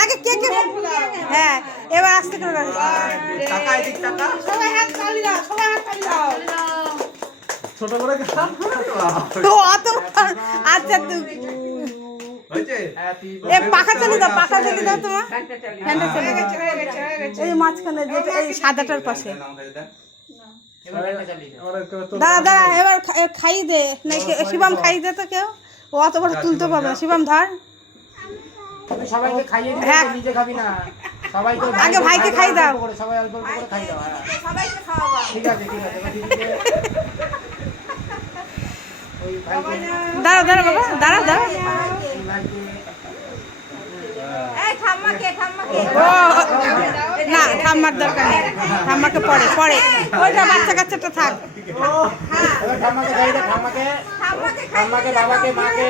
আগে কে কে হ্যাঁ এবার আস্তে করে ছোট করে আচ্ছা পাখা চালিয়ে দাও তোমার ফ্যানটা চালিয়ে দাও এই মাঝখানে যেটা এই সাদাটার পাশে দাঁড়া এবার খাইয়ে দে না শিবম খাইয়ে দে তো কেউ ও অত বড় তুলতে পারবে না শিবম ধর সবাইকে খাইয়ে দিবি নিজে খাবি না সবাইকে আগে ভাইকে খাইয়ে দাও সবাই অল্প অল্প করে খাইয়ে দাও সবাইকে খাওয়াবা ঠিক আছে দাঁড়া বাবা দাঁড়া না ঠাম্মার দরকার নেই ঠাম্মাকে পরে ওইটা বাচ্চা কাচ্চাটা থাক ঠাম্মাকে বাবাকে মাকে